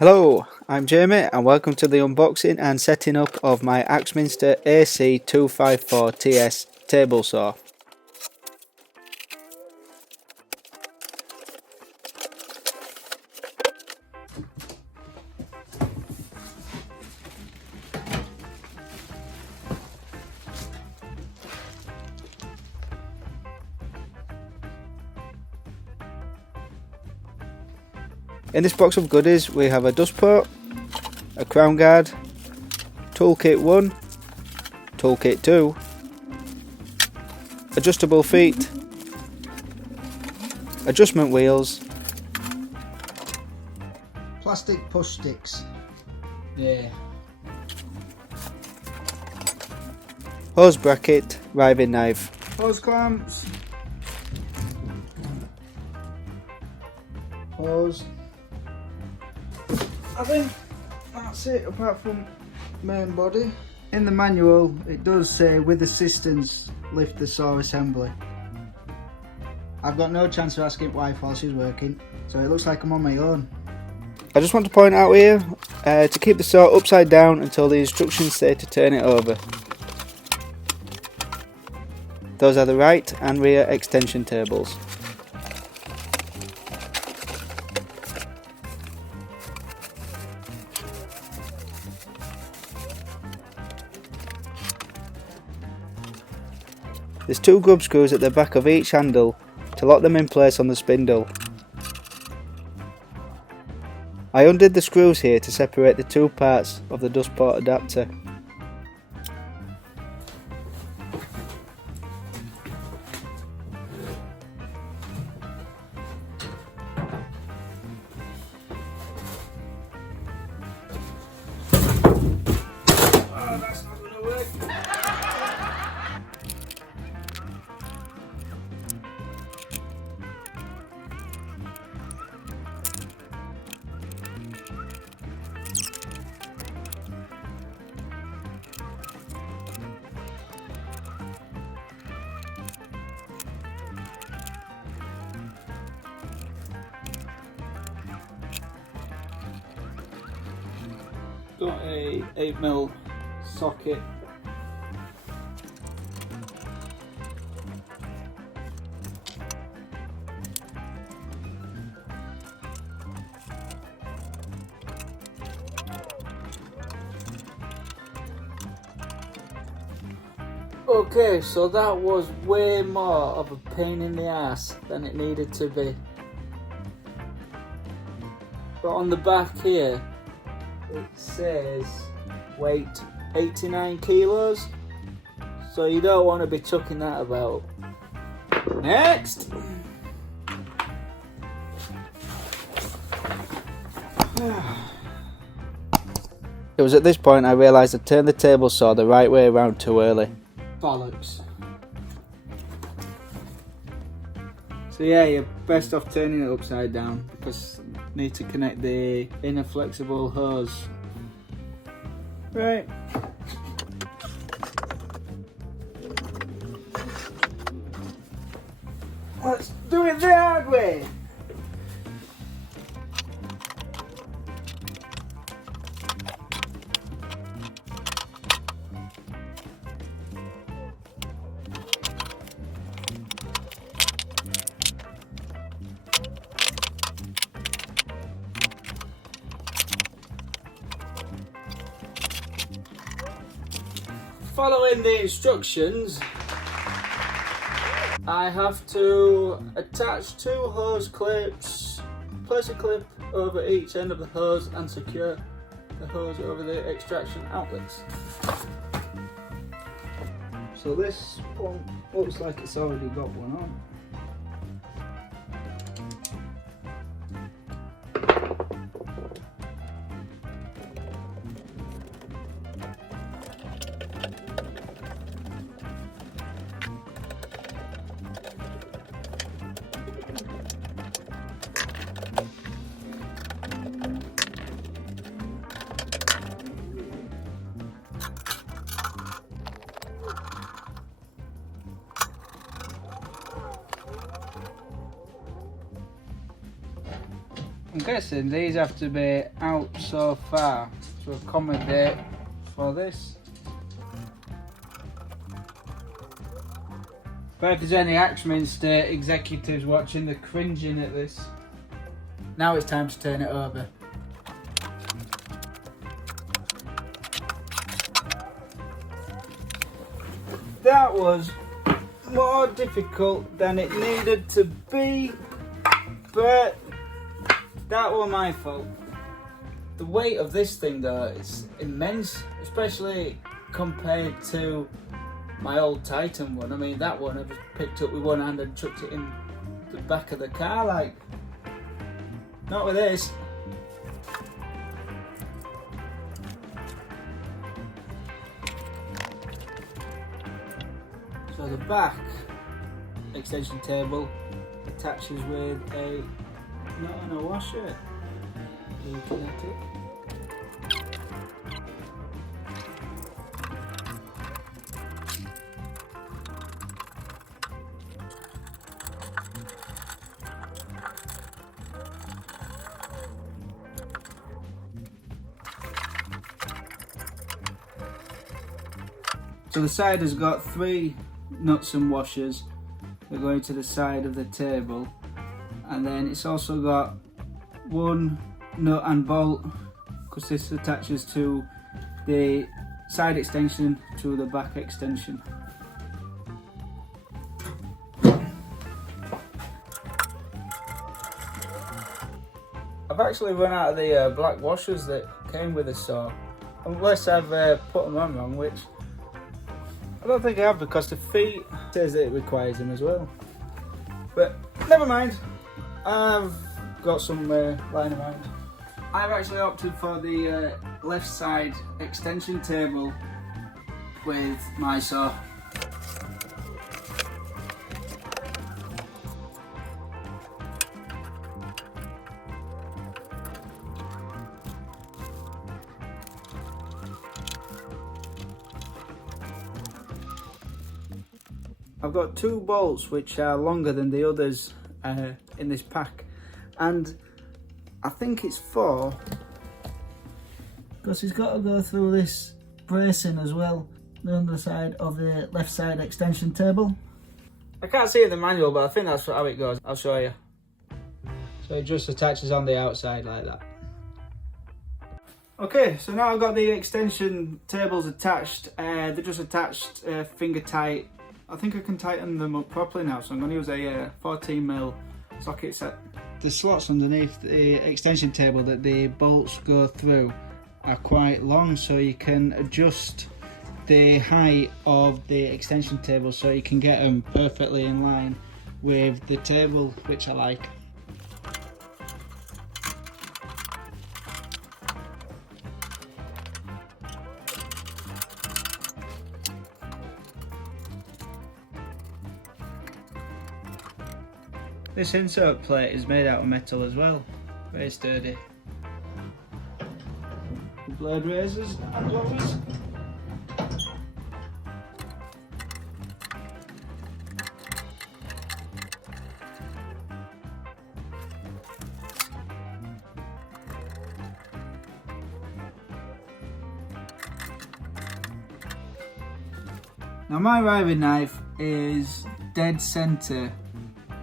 Hello, I'm Jamie and welcome to the unboxing and setting up of my Axminster AC254TS table saw. In this box of goodies we have a dust pot, a crown guard, toolkit 1, toolkit 2, adjustable feet, adjustment wheels, plastic push sticks, hose bracket, riving knife, hose clamps, hose. I think that's it apart from main body. In the manual it does say with assistance lift the saw assembly. I've got no chance of asking wife while she's working, so it looks like I'm on my own. I just want to point out here to keep the saw upside down until the instructions say to turn it over. Those are the right and rear extension tables. There's 2 grub screws at the back of each handle to lock them in place on the spindle. I undid the screws here to separate the 2 parts of the dust pot adapter. That's not going to work. Got a 8mm socket. Okay, so that was way more of a pain in the ass than it needed to be. But on the back here it says weight 89 kilos, so you don't want to be chucking that about. Next! It was at this point I realised I turned the table saw the right way around too early. Bollocks. So yeah, you're best off turning it upside down because you need to connect the inner flexible hose. Right. Let's do it the hard way. Following the instructions, I have to attach 2 hose clips, place a clip over each end of the hose and secure the hose over the extraction outlets. So this one looks like it's already got one on. guessing these have to be out so far to accommodate for this. But if there's any Axminster executives watching, they're cringing at this. Now it's time to turn it over. That was more difficult than it needed to be, but that was my fault. The weight of this thing though is immense, especially compared to my old Titan one. I mean, that one I just picked up with one hand and chucked it in the back of the car, like. Not with this. So the back extension table attaches with a nut and a washer. Looking at it. So the side has got 3 nuts and washers that go into the side of the table, and then it's also got 1 nut and bolt, because this attaches to the side extension to the back extension. I've actually run out of the black washers that came with the saw, unless I've put them on wrong, which I don't think I have, because the feet says that it requires them as well. But never mind, I've got some lying around. I've actually opted for the left side extension table with my saw. I've got 2 bolts which are longer than the others in this pack, and I think it's 4 because it's got to go through this bracing as well, the underside of the left side extension table. I can't see it in the manual, but I think that's how it goes. I'll show you. So it just attaches on the outside like that. Okay, so now I've got the extension tables attached. They're just attached finger tight. I think I can tighten them up properly now, so I'm going to use a 14mm socket set. The slots underneath the extension table that the bolts go through are quite long, so you can adjust the height of the extension table so you can get them perfectly in line with the table, which I like. This insert plate is made out of metal as well, very sturdy. Blade razors and always. Now my riving knife is dead centre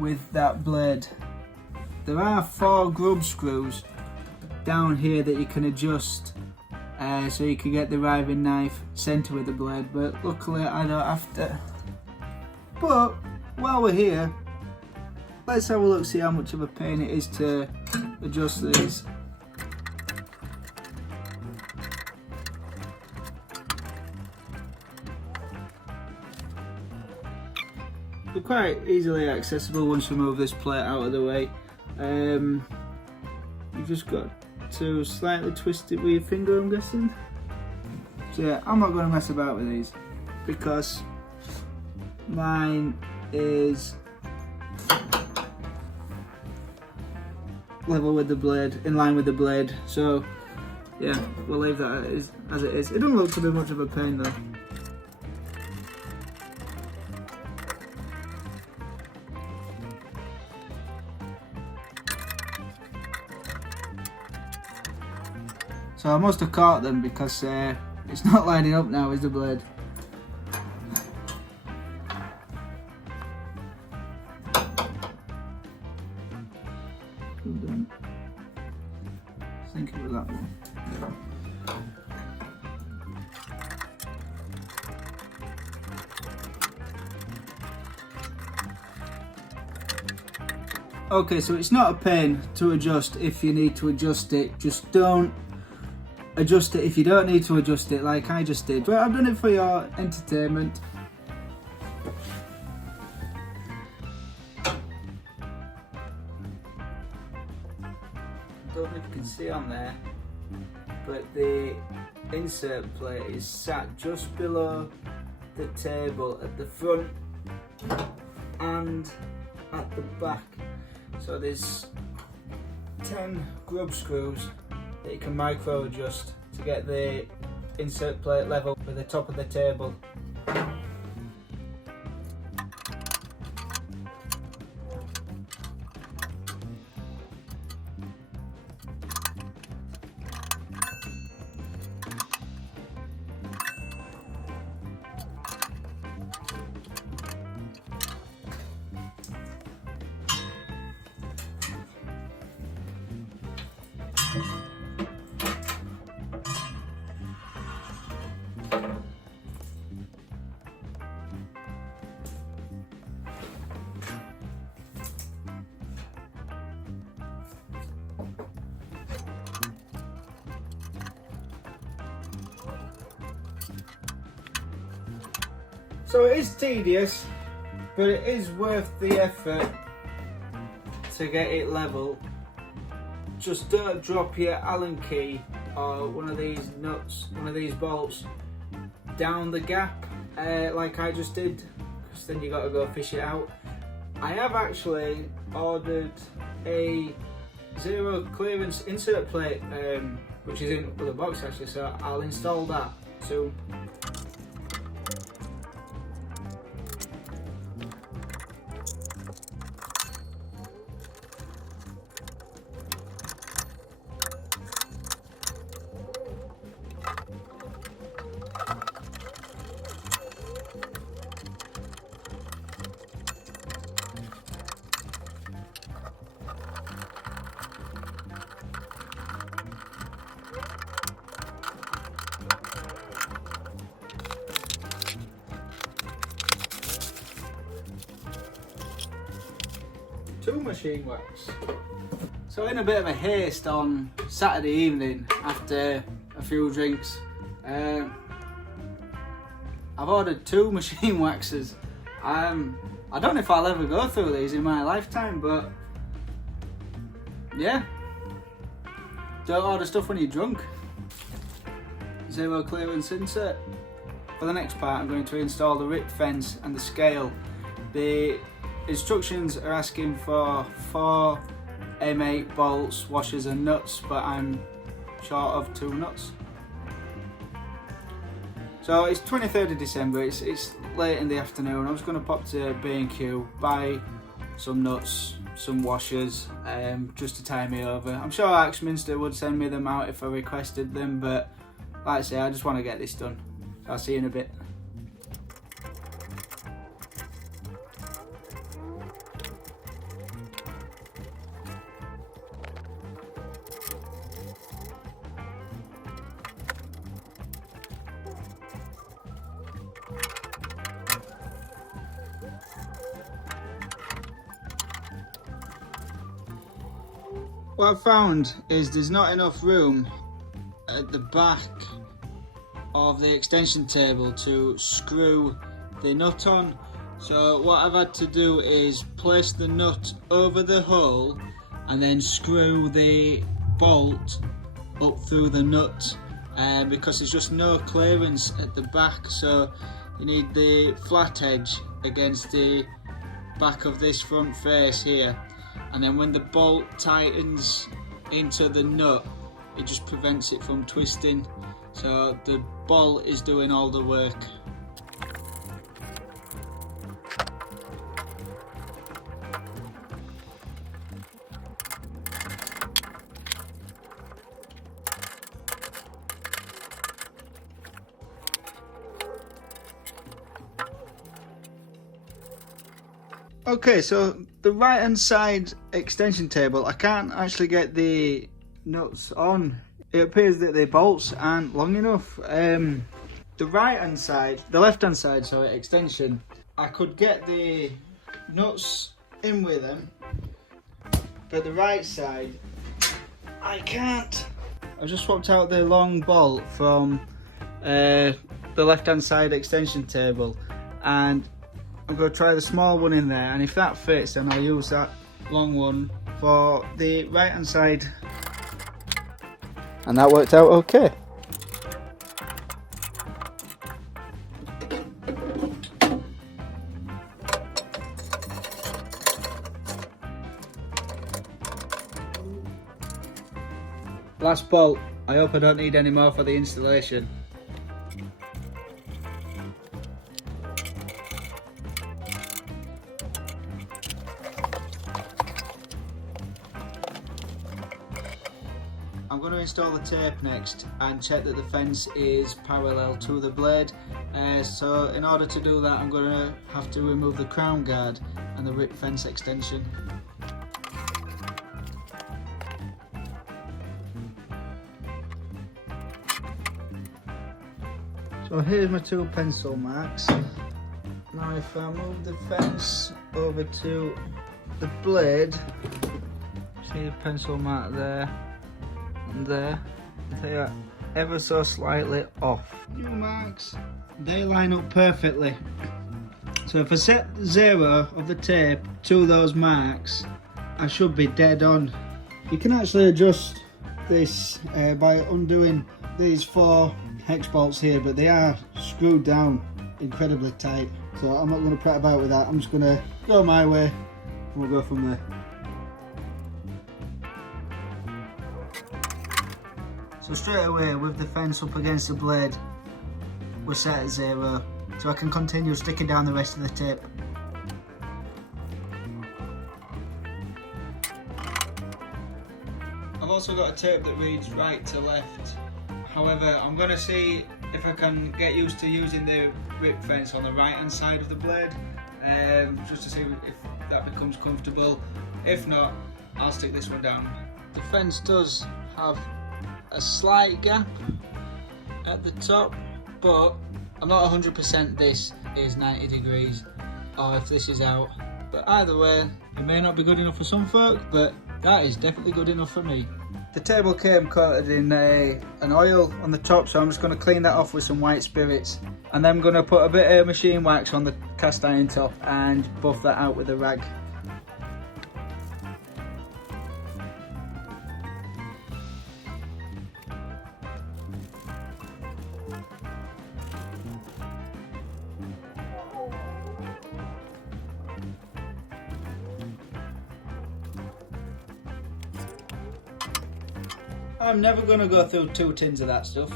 with that blade. There are 4 grub screws down here that you can adjust so you can get the riving knife centre with the blade, but luckily I don't have to. But while we're here, let's have a look, see how much of a pain it is to adjust these. They're quite easily accessible once you move this plate out of the way. You've just got to slightly twist it with your finger, I'm guessing. So yeah, I'm not going to mess about with these because mine is level with the blade, in line with the blade. So yeah, we'll leave that as it is. It doesn't look to be much of a pain though. So I must have caught them because it's not lining up now, is the blade? I think it was that one. Okay, so it's not a pain to adjust if you need to adjust it. Just don't adjust it if you don't need to adjust it like I just did. Well, I've done it for your entertainment. Don't know if you can see on there, but the insert plate is sat just below the table at the front and at the back. So there's 10 grub screws that you can micro adjust to get the insert plate level with the top of the table. So it is tedious, but it is worth the effort to get it level. Just don't drop your Allen key or one of these nuts, one of these bolts down the gap like I just did, because then you got to go fish it out. I have actually ordered a zero clearance insert plate, which is in the box actually, so I'll install that soon. Two machine wax. So in a bit of a haste on Saturday evening after a few drinks, I've ordered 2 machine waxes. I don't know if I'll ever go through these in my lifetime, but yeah, don't order stuff when you're drunk. Zero clearance insert. For the next part I'm going to install the rip fence and the scale. The instructions are asking for 4 M8 bolts, washers and nuts, but I'm short of 2 nuts. So it's 23rd of December, it's late in the afternoon. I was going to pop to B&Q, buy some nuts, some washers, just to tie me over. I'm sure Axminster would send me them out if I requested them, but like I say, I just want to get this done. So I'll see you in a bit. What I've found is there's not enough room at the back of the extension table to screw the nut on. So what I've had to do is place the nut over the hole and then screw the bolt up through the nut, because there's just no clearance at the back, so you need the flat edge against the back of this front face here, and then when the bolt tightens into the nut it just prevents it from twisting, so the bolt is doing all the work. Okay, so the right hand side extension table, I can't actually get the nuts on. It appears that the bolts aren't long enough. The right hand side, the left hand side, sorry, extension, I could get the nuts in with them, but the right side, I can't. I've just swapped out the long bolt from the left hand side extension table, and I'm going to try the small one in there, and if that fits then I'll use that long one for the right hand side. And that worked out okay. Last bolt. I hope I don't need any more for the installation. I'm going to install the tape next and check that the fence is parallel to the blade. So in order to do that, I'm going to have to remove the crown guard and the rip fence extension. So here's my two pencil marks. Now if I move the fence over to the blade, see the pencil mark there and there, they are ever so slightly off. New marks, they line up perfectly. So if I set 0 of the tape to those marks, I should be dead on. You can actually adjust this by undoing these 4 hex bolts here, but they are screwed down incredibly tight. So I'm not going to prat about with that, I'm just going to go my way and we'll go from there. So straight away, with the fence up against the blade, we're set at 0, so I can continue sticking down the rest of the tape. I've also got a tape that reads right to left. However, I'm going to see if I can get used to using the rip fence on the right hand side of the blade, just to see if that becomes comfortable. If not, I'll stick this one down. The fence does have a slight gap at the top, but I'm not 100% this is 90 degrees or if this is out. But either way, it may not be good enough for some folk, but that is definitely good enough for me. The table came coated in an oil on the top, so I'm just going to clean that off with some white spirits, and then I'm going to put a bit of machine wax on the cast iron top and buff that out with a rag. I'm never going to go through 2 tins of that stuff.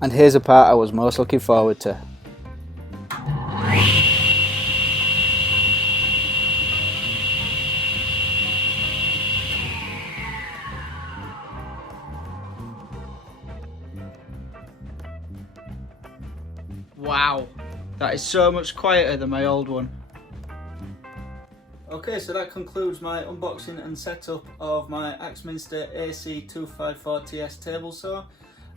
And here's the part I was most looking forward to. Wow, that is so much quieter than my old one. Okay, so that concludes my unboxing and setup of my Axminster AC254TS table saw,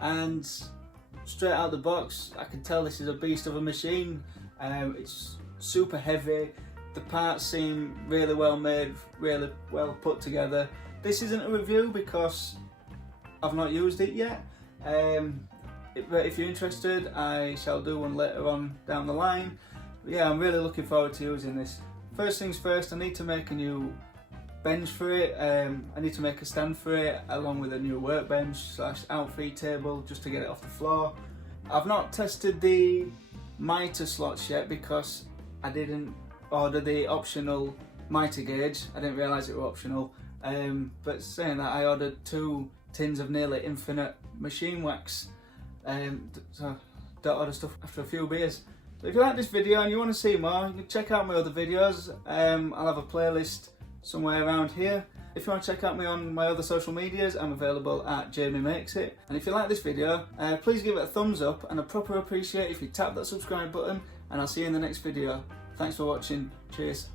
and straight out the box I can tell this is a beast of a machine. It's super heavy, the parts seem really well made, really well put together. This isn't a review because I've not used it yet. But if you're interested, I shall do one later on down the line. But yeah, I'm really looking forward to using this. First things first, I need to make a new bench for it. I need to make a stand for it, along with a new workbench / outfeed table, just to get it off the floor. I've not tested the mitre slots yet because I didn't order the optional mitre gauge. I didn't realise it were optional. But saying that, I ordered 2 tins of nearly infinite machine wax. So don't order stuff after a few beers. So if you like this video and you want to see more, you can check out my other videos. I'll have a playlist somewhere around here. If you want to check out me on my other social medias, I'm available at Jamie Makes It. And if you like this video, please give it a thumbs up, and I'd proper appreciate if you tap that subscribe button, and I'll see you in the next video. Thanks for watching. Cheers.